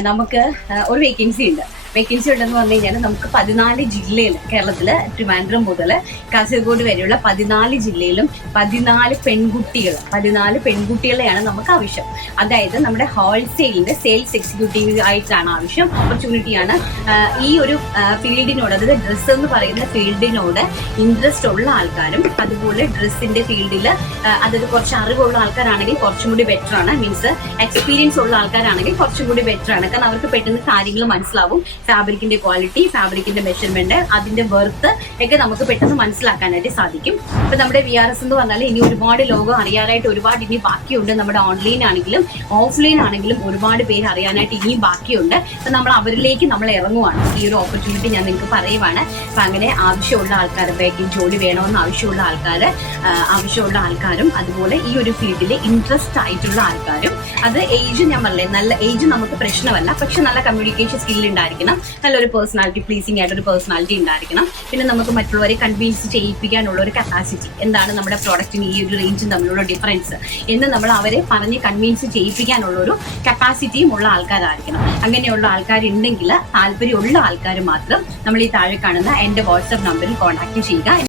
നമുക്ക് ഒരു വേക്കൻസി ഉണ്ട്. വേക്കൻസി ഉണ്ടെന്ന് പറഞ്ഞു കഴിഞ്ഞാൽ നമുക്ക് പതിനാല് ജില്ലയിൽ കേരളത്തിൽ ട്രിവാൻഡ്രം മുതൽ കാസർഗോഡ് വരെയുള്ള പതിനാല് ജില്ലയിലും പതിനാല് പെൺകുട്ടികൾ പതിനാല് പെൺകുട്ടികളെയാണ് നമുക്ക് ആവശ്യം. അതായത് നമ്മുടെ ഹോൾസെയിലിന്റെ സെയിൽസ് എക്സിക്യൂട്ടീവ് ആയിട്ടാണ് ആവശ്യം ഓപ്പർച്യൂണിറ്റിയാണ് ഈ ഒരു ഫീൽഡിനോട് അതായത് ഡ്രസ്സ് എന്ന് പറയുന്ന ഫീൽഡിനോട് ഇൻട്രസ്റ്റ് ഉള്ള ആൾക്കാരും അതുപോലെ ഡ്രസ്സിന്റെ ഫീൽഡിൽ അതായത് കുറച്ച് അറിവുള്ള ആൾക്കാരാണെങ്കിൽ കുറച്ചും കൂടി ബെറ്റർ ആണ്. മീൻസ് എക്സ്പീരിയൻസ് ഉള്ള ആൾക്കാരാണെങ്കിൽ കുറച്ചും കൂടി ബെറ്റർ ആണ്. കാരണം അവർക്ക് പെട്ടെന്ന് കാര്യങ്ങൾ മനസ്സിലാവും. ഫാബ്രിക്കിന്റെ ക്വാളിറ്റി ഫാബ്രിക്കിന്റെ മെഷർമെന്റ് അതിന്റെ വെർത്ത് ഒക്കെ നമുക്ക് പെട്ടെന്ന് മനസ്സിലാക്കാനായിട്ട് സാധിക്കും. ഇപ്പൊ നമ്മുടെ വി ആർ എസ് എന്ന് പറഞ്ഞാൽ ഇനി ഒരുപാട് ലോകം അറിയാനായിട്ട് ഒരുപാട് ഇനി ബാക്കിയുണ്ട്. നമ്മുടെ ഓൺലൈൻ ആണെങ്കിലും ഓഫ്ലൈൻ ആണെങ്കിലും ഒരുപാട് പേര് അറിയാനായിട്ട് ഇനിയും ബാക്കിയുണ്ട്. അപ്പൊ നമ്മൾ അവരിലേക്ക് നമ്മൾ ഇറങ്ങുവാണ്. ഈ ഒരു ഓപ്പർച്യൂണിറ്റി ഞാൻ നിങ്ങൾക്ക് പറയുവാണ്. അപ്പൊ അങ്ങനെ ആവശ്യമുള്ള ആൾക്കാർ ബാക്കിൽ ജോലി വേണമെന്ന് ആവശ്യമുള്ള ആൾക്കാർ ആവശ്യമുള്ള ആൾക്കാരും അതുപോലെ ഈ ഒരു ഫീൽഡിൽ ഇൻട്രസ്റ്റ് ആയിട്ടുള്ള ആൾക്കാരും. അത് ഏജ് ഞാൻ പറഞ്ഞില്ലേ? നല്ല ഏജ് നമുക്ക് പ്രശ്നമല്ല. പക്ഷെ നല്ല കമ്മ്യൂണിക്കേഷൻ സ്കിൽ ഉണ്ടായിരിക്കണം നല്ലൊരു പേഴ്സണാലിറ്റി പ്ലീസിംഗ് ആയിട്ടൊരു പേഴ്സണാലിറ്റി ഉണ്ടായിരിക്കണം. പിന്നെ നമുക്ക് മറ്റുള്ളവരെ കൺവിൻസ് ചെയ്യിപ്പിക്കാനുള്ള ഒരു കപ്പാസിറ്റി എന്താണ് നമ്മുടെ പ്രോഡക്റ്റിന് ഈ ഒരു റേഞ്ചും തമ്മിലുള്ള ഡിഫറൻസ് എന്ന് നമ്മൾ അവരെ പറഞ്ഞ് കൺവിൻസ് ചെയ്യിപ്പിക്കാനുള്ള ഒരു കപ്പാസിറ്റിയും ഉള്ള ആൾക്കാരായിരിക്കണം. അങ്ങനെയുള്ള ആൾക്കാരുണ്ടെങ്കിൽ താല്പര്യമുള്ള ആൾക്കാർ മാത്രം നമ്മൾ ഈ താഴെ കാണുന്ന എന്റെ വാട്സപ്പ് നമ്പറിൽ കോൺടാക്ട് ചെയ്യുക.